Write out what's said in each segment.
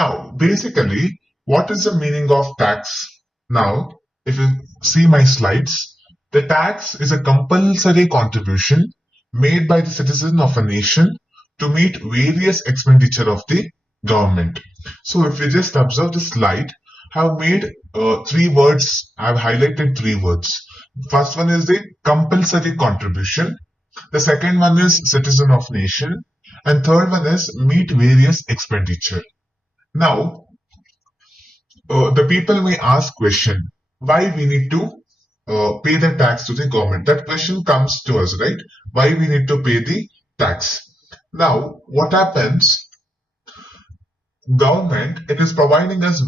Now, basically, what is the meaning of tax? Now, if you see my slides, the tax is a compulsory contribution made by the citizen of a nation to meet various expenditure of the government. So, if you just observe the slide, I've made three words. I've highlighted three words. First one is the compulsory contribution. The second one is citizen of nation, and third one is meet various expenditure. Now, the people may ask question, why we need to pay the tax to the government? That question comes to us, right? Why we need to pay the tax? Now, what happens? Government, it is providing us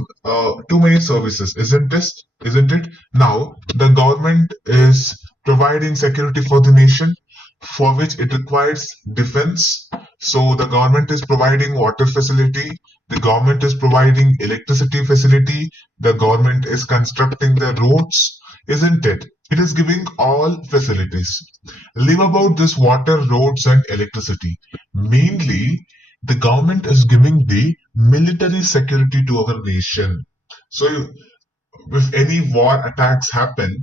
too many services, isn't it? Isn't it? Now, the government is providing security for the nation, for which it requires defense. So the government is providing water facility, the government is providing electricity facility, the government is constructing the roads, isn't it? It is giving all facilities. Leave about this water, roads, and electricity. Mainly, the government is giving the military security to our nation. So, if any war attacks happen,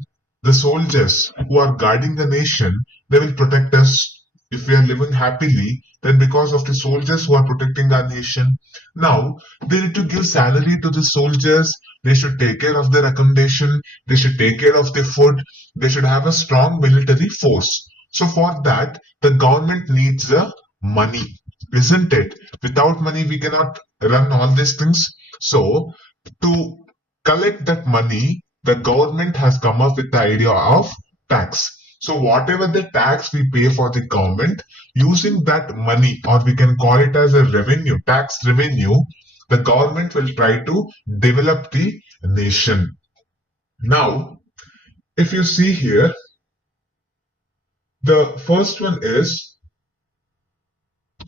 the soldiers who are guarding the nation, they will protect us. If we are living happily, then because of the soldiers who are protecting our nation. Now, they need to give salary to the soldiers. They should take care of their accommodation. They should take care of their food. They should have a strong military force. So for that, the government needs the money, isn't it? Without money, we cannot run all these things. So to collect that money, the government has come up with the idea of tax. So whatever the tax we pay for the government, using that money, or we can call it as a revenue, tax revenue, the government will try to develop the nation. Now, if you see here, the first one is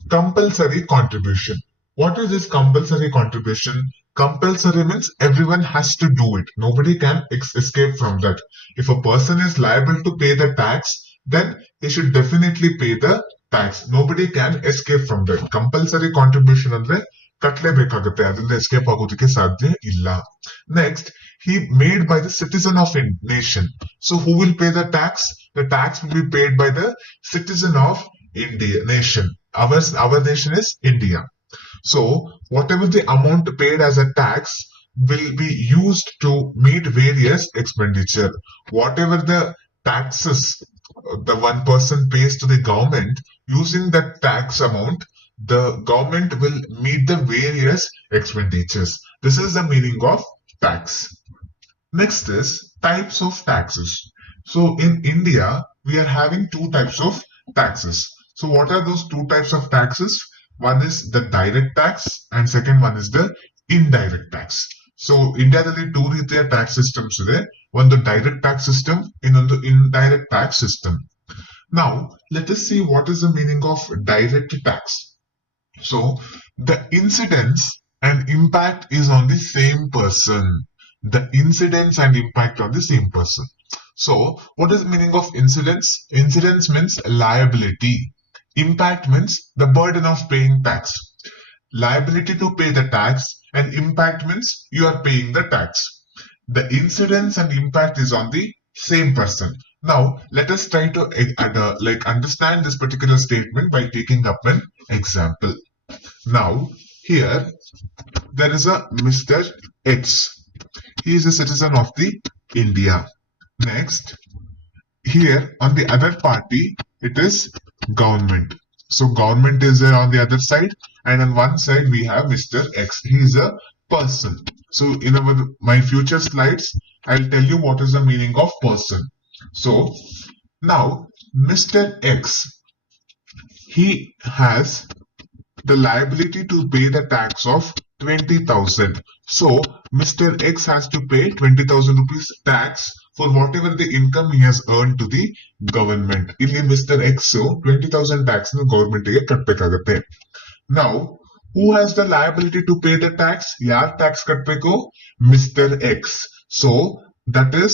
compulsory contribution. What is this compulsory contribution? Compulsory means everyone has to do it. Nobody can escape from that. If a person is liable to pay the tax, then he should definitely pay the tax. Nobody can escape from that. Compulsory contribution ಅಂದ್ರೆ ಕಟ್ಲೇಬೇಕಾಗುತ್ತೆ, ಅದರಿಂದ escape ಆಗೋದಕ್ಕೆ ಸಾಧ್ಯ ಇಲ್ಲ. Next, he made by the citizen of a nation. So who will pay the tax? The tax will be paid by the citizen of India nation. Our nation is India. So whatever the amount paid as a tax will be used to meet various expenditure. Whatever the taxes the one person pays to the government, using that tax amount, the government will meet the various expenditures. This is the meaning of tax. Next is types of taxes. So in India, we are having two types of taxes. So what are those two types of taxes? One is the direct tax and second one is the indirect tax. So Indiaದಲ್ಲಿ two ರೀತಿಯ tax systems ಇದೆ. ಒಂದು direct tax system, ಇನ್ನೊಂದು indirect tax system. Now let us see what is the meaning of direct tax. So the incidence and impact is on the same person. The incidence and impact on the same person. So what is the meaning of incidence? Incidence means liability. Impact means the burden of paying tax. Liability to pay the tax and impact means you are paying the tax. The incidence and impact is on the same person. Now let us try to understand this particular statement by taking up an example. Now here there is a Mr. X. He is a citizen of the India. Next, here on the other party, it is government. So government is there on the other side, and on one side we have Mr. X. He is a person. So in my future slides, I'll tell you what is the meaning of person. So now Mr. X, he has the liability to pay the tax of 20,000. So Mr. X has to pay 20,000 rupees tax for whatever the income he has earned to the government. ಇಲ್ಲಿ Mr. X 20,000 tax ನ government ಗೆ ಕಟ್ಟಬೇಕಾಗುತ್ತೆ. Now, who has the liability to pay the tax? ಯಾರ್ tax ಕಟ್ಟಬೇಕು? Mr. X. So that is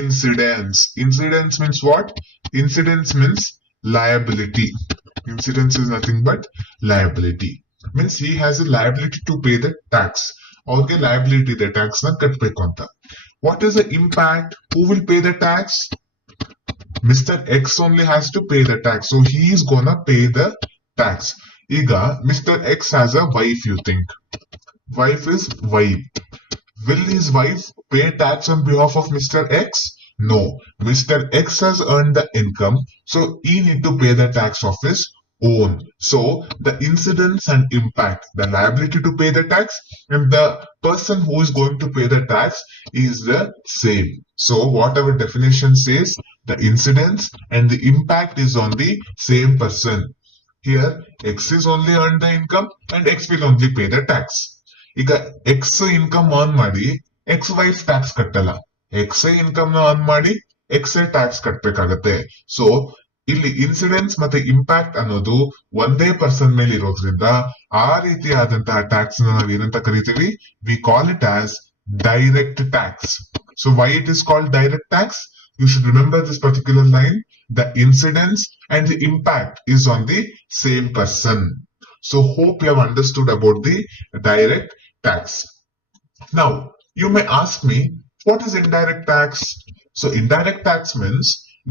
incidence. Incidence means what? Incidence means liability. Incidence is nothing but liability. means he has a liability to pay the tax. ಅವ್ರಿಗೆ liability ಇದೆ tax ನ ಕಟ್ಬೇಕು ಅಂತ. What is the impact? Who will pay the tax? Mr. X only has to pay the tax. So he is gonna pay the tax. ಈಗ Mr. X has a wife, you think. Wife is Y. Will his wife pay tax on behalf of Mr. X? No. Mr. X has earned the income, so he need to pay the tax of his own. So the incidence and impact, the liability to pay the tax and the person who is going to pay the tax is the same. So whatever definition says, the incidence and the impact is on the same person. Here, X is only earned the income and X will only pay the tax. ಈಗ X income earn ಮಾಡಿ X wife tax ಕಟ್ಟಲ್ಲ, X income ನ earn ಮಾಡಿ X tax ಕಟ್ಬೇಕಾಗತ್ತೆ. So ಇಲ್ಲಿ incidence ಮತ್ತೆ impact ಅನ್ನೋದು ಒಂದೇ person ಮೇಲೆ ಇರೋದ್ರಿಂದ ಆ ರೀತಿಯಾದಂತಹ ಟ್ಯಾಕ್ಸ್ ನಾವು ಏನಂತ ಕರಿತೀವಿ? We call it as direct tax. So why it is called direct tax? You should remember this particular line. The incidence and the impact is on the same person. So hope you have understood about the direct tax. Now, you may ask me, what is indirect tax? So indirect tax means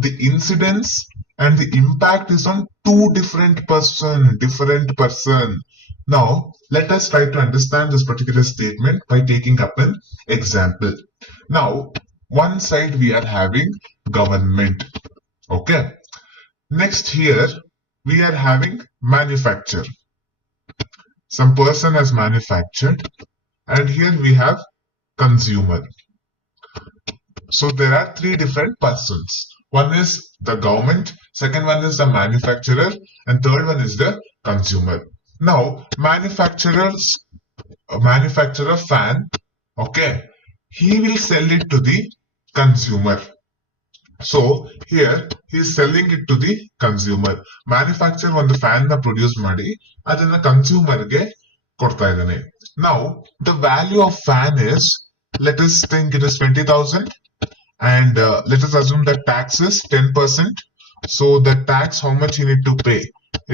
the incidence and the impact is on two different person. Now, let us try to understand this particular statement by taking up an example. Now, one side we are having government. Okay. Next here we are having manufacture. Some person has manufactured, and here we have consumer. So there are three different persons. One is the government, second one is the manufacturer, and third one is the consumer. Now, manufacturer fan, okay, he will sell it to the consumer. So here he is selling it to the consumer. Manufacturer ಒಂದು fan ನ produce ಮಾಡಿ ಅದನ್ನ consumer ಗೆ ಕೊಡ್ತಾ ಇದ್ದಾನೆ. Now the value of fan is, let us think it is 20,000 and let us assume that tax is 10%. So the tax, how much he need to pay?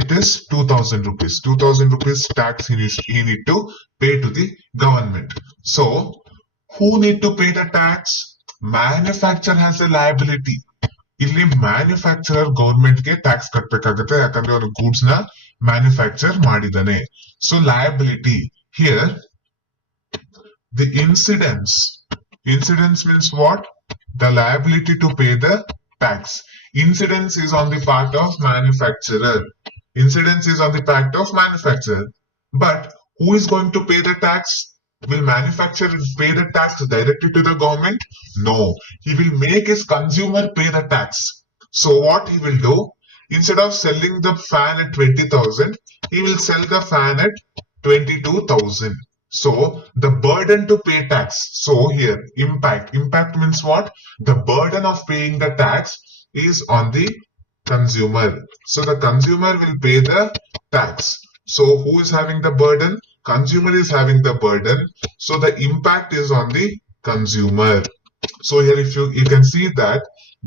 It is 2,000 rupees. 2,000 rupees tax he need to pay to the government. So who need to pay the tax? Manufacturer has a liability. ಇಲ್ಲಿ manufacturer government ಗೆ tax ಕಟ್ಟಬೇಕಾಗುತ್ತೆ, ಯಾಕಂದ್ರೆ ಅವನು goods ನ manufacturer ಮಾಡಿದಾನೆ. So liability here, the incidence means what? The liability to pay the tax. Incidence is on the part of manufacturer. But who is going to pay the tax? Will manufacturer pay the tax directly to the government? No. He will make his consumer pay the tax. So what he will do? Instead of selling the fan at 20,000, he will sell the fan at 22,000. So the burden to pay tax. So here, impact. Impact means what? The burden of paying the tax is on the consumer. So the consumer will pay the tax. So who is having the burden? Consumer is having the burden. So the impact is on the consumer. So here if you can see that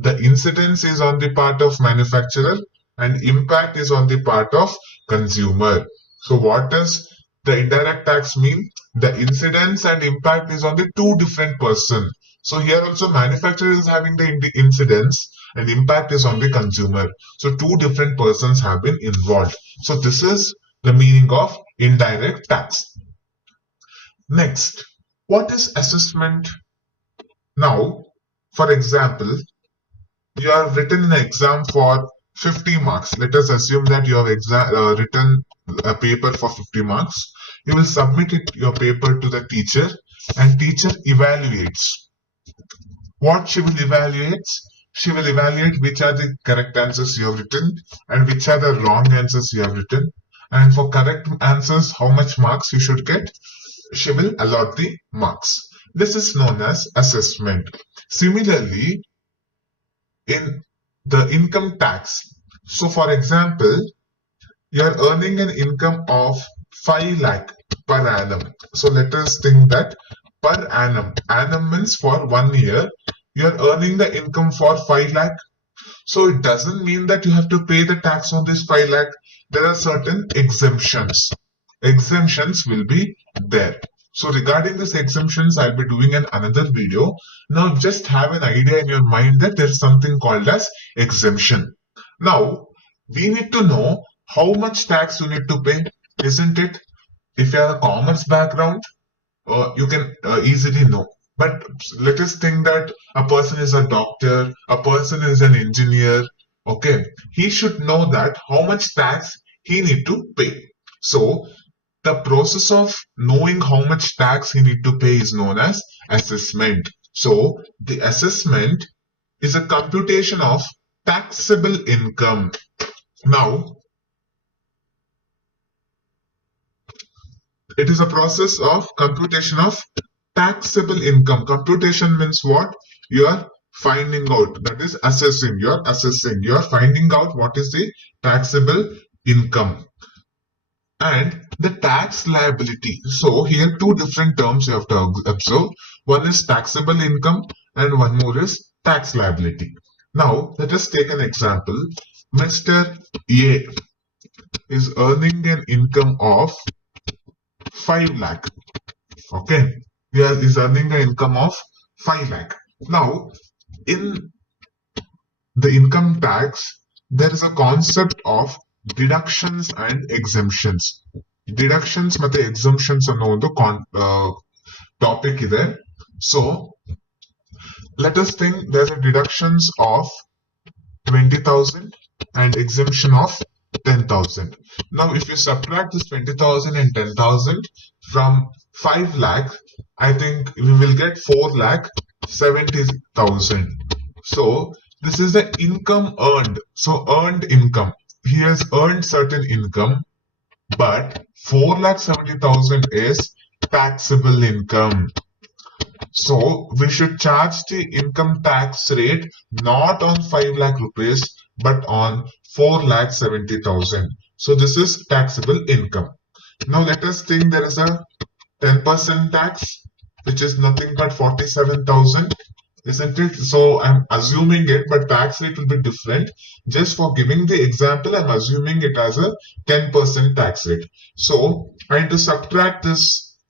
the incidence is on the part of manufacturer and impact is on the part of consumer. So what does the indirect tax mean? The incidence and impact is on the two different person. So here also manufacturer is having the incidence and impact is on the consumer. So two different persons have been involved. So this is the meaning of indirect tax. Next, what is assessment? Now, for example, you have written an exam for 50 marks. Let us assume that you have written a paper for 50 marks. You will submit your paper to the teacher and teacher evaluates. What she will evaluate? She will evaluate which are the correct answers you have written and which are the wrong answers you have written. And for correct answers, how much marks you should get? She will allot the marks. This is known as assessment. Similarly, in the income tax, so for example, you are earning an income of 5 lakh per annum. So let us think that per annum means for 1 year, you are earning the income for 5 lakh. So it doesn't mean that you have to pay the tax on this 5 lakh. There are certain exemptions. exemptions will be there. So regarding this exemptions, I'll be doing another video. Now just have an idea in your mind that there's something called as exemption. Now we need to know how much tax you need to pay, isn't it? If you have a commerce background, you can easily know. But let us think that a person is a doctor, a person is an engineer. Okay, he should know that how much tax he need to pay. So the process of knowing how much tax he need to pay is known as assessment. So the assessment is a computation of taxable income. Now, it is a process of computation of taxable income. Computation means what? You are finding out, that is assessing. You are finding out what is the taxable income and the tax liability. So here two different terms you have to observe. One is taxable income and one more is tax liability. Now let us take an example. Mr. A is earning an income of 5 lakh. Okay, he is earning an income of 5 lakh. Now in the income tax, there is a concept of deductions and exemptions. Deductions ಮತ್ತೆ exemptions ಅನ್ನೋ ಒಂದು topic ಇದೆ. So let us think there's a deductions of 20,000 and exemption of 10,000. Now if you subtract this 20,000 and 10,000 from 5 lakh, I think we will get 4 lakh 70,000. So this is the income earned. So earned income. He has earned certain income, but 4,70,000 is taxable income. So we should charge the income tax rate not on 5 lakh rupees, but on 4,70,000. So this is taxable income. Now let us think there is a 10% tax, which is nothing but 47,000. Isn't it? So I'm assuming it, but tax rate will be different. Just for giving the example, I'm assuming it as a 10% tax rate. So I need to subtract this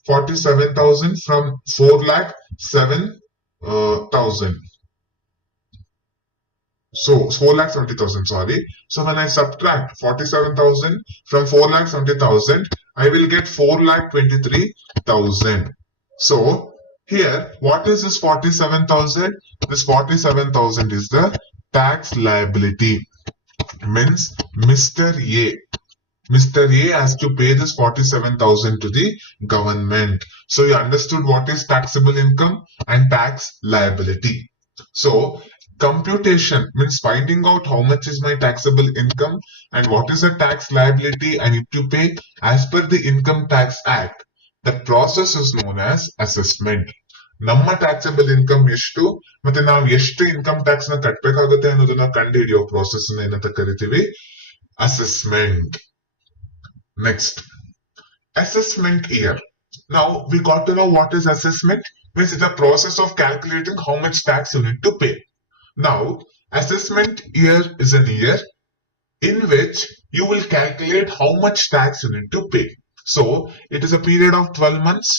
47,000 from 4,07,000. So 4,70,000, sorry. So when I subtract 47,000 from 4,70,000, I will get 4,23,000. So here, what is this 47,000? This 47,000 is the tax liability. Means Mr. A. Mr. A has to pay this 47,000 to the government. So you understood what is taxable income and tax liability. So computation means finding out how much is my taxable income and what is the tax liability I need to pay as per the Income Tax Act. That process is known as assessment. ನಮ್ಮ taxable income ಎಷ್ಟು ಮತ್ತೆ ನಾವು ಎಷ್ಟು income tax ನ ಕಟ್ಟಬೇಕಾಗುತ್ತೆ ಅನ್ನೋದನ್ನ ಕಂಡು ಹಿಡಿಯೋ ಪ್ರೋಸೆಸ್ ಏನಂತ ಕರಿತೀವಿ assessment. Next, assessment year. Now we got to know what is assessment. Means it's a process of calculating how much tax you need to pay. Now assessment year is a year in which you will calculate how much tax you need to pay. So it is a period of 12 months.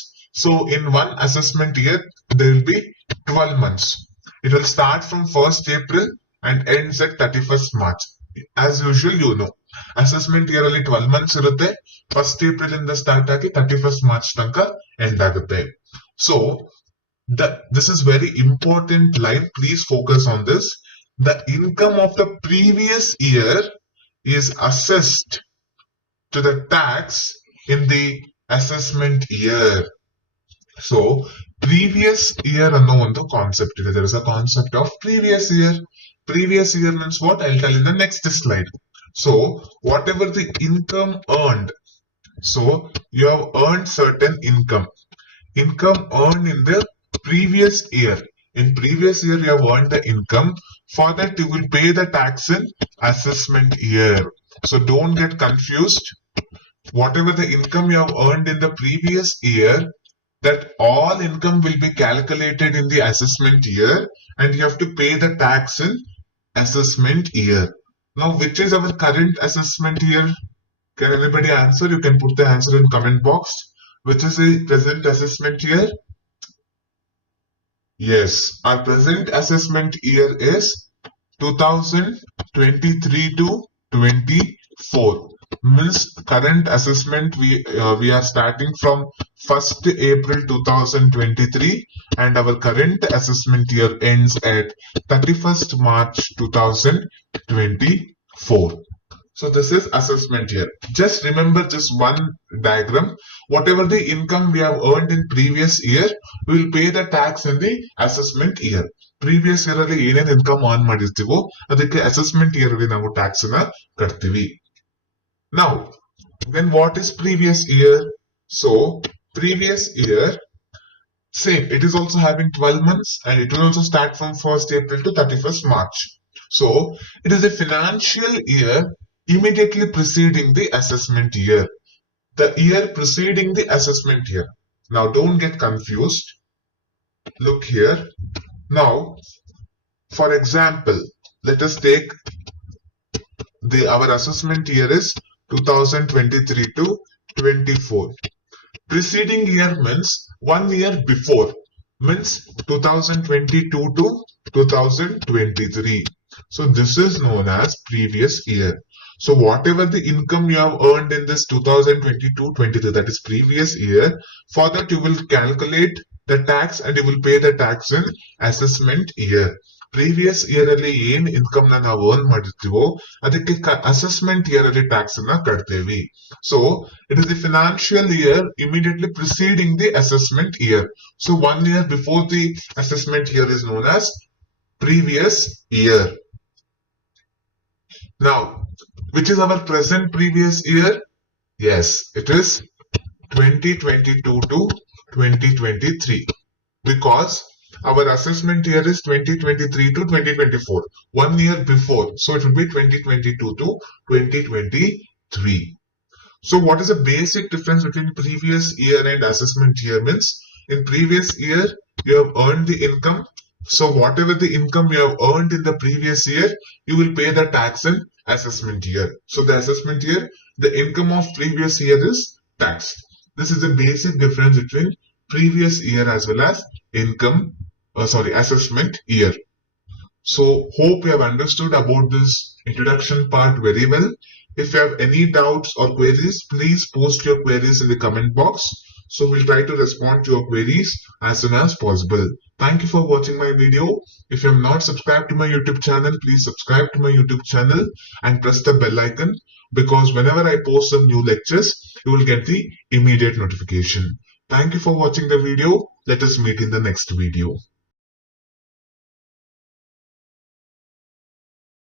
So in one assessment year, there will be 12 months. It will start from 1st April and ends at 31st March. As usual, you know, assessment year ಅಲ್ಲಿ 12 months ಇರುತ್ತೆ. 1st April ಇಂದ start ಆಗಿ 31st March ತನಕ end ಆಗುತ್ತೆ. So this is very important line. Please focus on this. The income of the previous year is assessed to the tax in the assessment year. So previous year ಅನ್ನೋ ಒಂದು concept ಇದೆ. There is a concept of previous year. Previous year means what? I'll tell in the next slide. So whatever the income earned, so you have earned certain income earned in the previous year. In previous year you have earned the income. For that you will pay the tax in assessment year. So don't get confused. Whatever the income you have earned in the previous year, that all income will be calculated in the assessment year and you have to pay the tax in assessment year. Now which is our current assessment year? Can anybody answer? You can put the answer in comment box. Which is the present assessment year? Yes, our present assessment year is 2023 to 24. Means current assessment we are starting from 1st April 2023 and our current assessment year ends at 31st March 2024. So this is assessment year. Just remember just one diagram. Whatever the income we have earned in previous year, we will pay the tax in the assessment year. Previous year ಅಲ್ಲಿ ಏನೇನ್ income earn ಮಾಡಿರ್ತೀವೋ ಅದಕ್ಕೆ assessment year ಅಲ್ಲಿ ನಾವು tax ಅನ್ನ ಕಟ್ತೀವಿ. Now, then what is previous year? So previous year, same. It is also having 12 months and it will also start from 1st April to 31st March. So it is a financial year immediately preceding the assessment year. The year preceding the assessment year. Now don't get confused. Look here. Now, for example, let us take our assessment year is 2023 to 24. Preceding year means 1 year before, means 2022 to 2023. So this is known as previous year. So whatever the income you have earned in this 2022-23, that is previous year, for that you will calculate the tax and you will pay the tax in assessment year. Previous year ಅಲ್ಲಿ ಏನ್ income ನಾವು earn ಮಾಡಿರ್ತೀವೋ ಅದಕ್ಕೆ assessment year ಅಲ್ಲಿ tax ಅನ್ನ ಕಟ್ತೇವಿ. So it is the financial year immediately preceding the assessment year. So 1 year before the assessment year is known as previous year. Now, which is our present previous year? Yes, it is 2022 to 2023 because our assessment year is 2023 to 2024, 1 year before. So it will be 2022 to 2023. So what is the basic difference between previous year and assessment year means? In previous year, you have earned the income. So whatever the income you have earned in the previous year, you will pay the tax in assessment year. So the assessment year, the income of previous year is taxed. This is the basic difference between previous year as well as assessment year. So hope you have understood about this introduction part very well. If you have any doubts or queries, please post your queries in the comment box. So we'll try to respond to your queries as soon as possible. Thank you for watching my video. If you have not subscribed to my YouTube channel, please subscribe to my YouTube channel and press the bell icon because whenever I post some new lectures, you will get the immediate notification. Thank you for watching the video. Let us meet in the next video.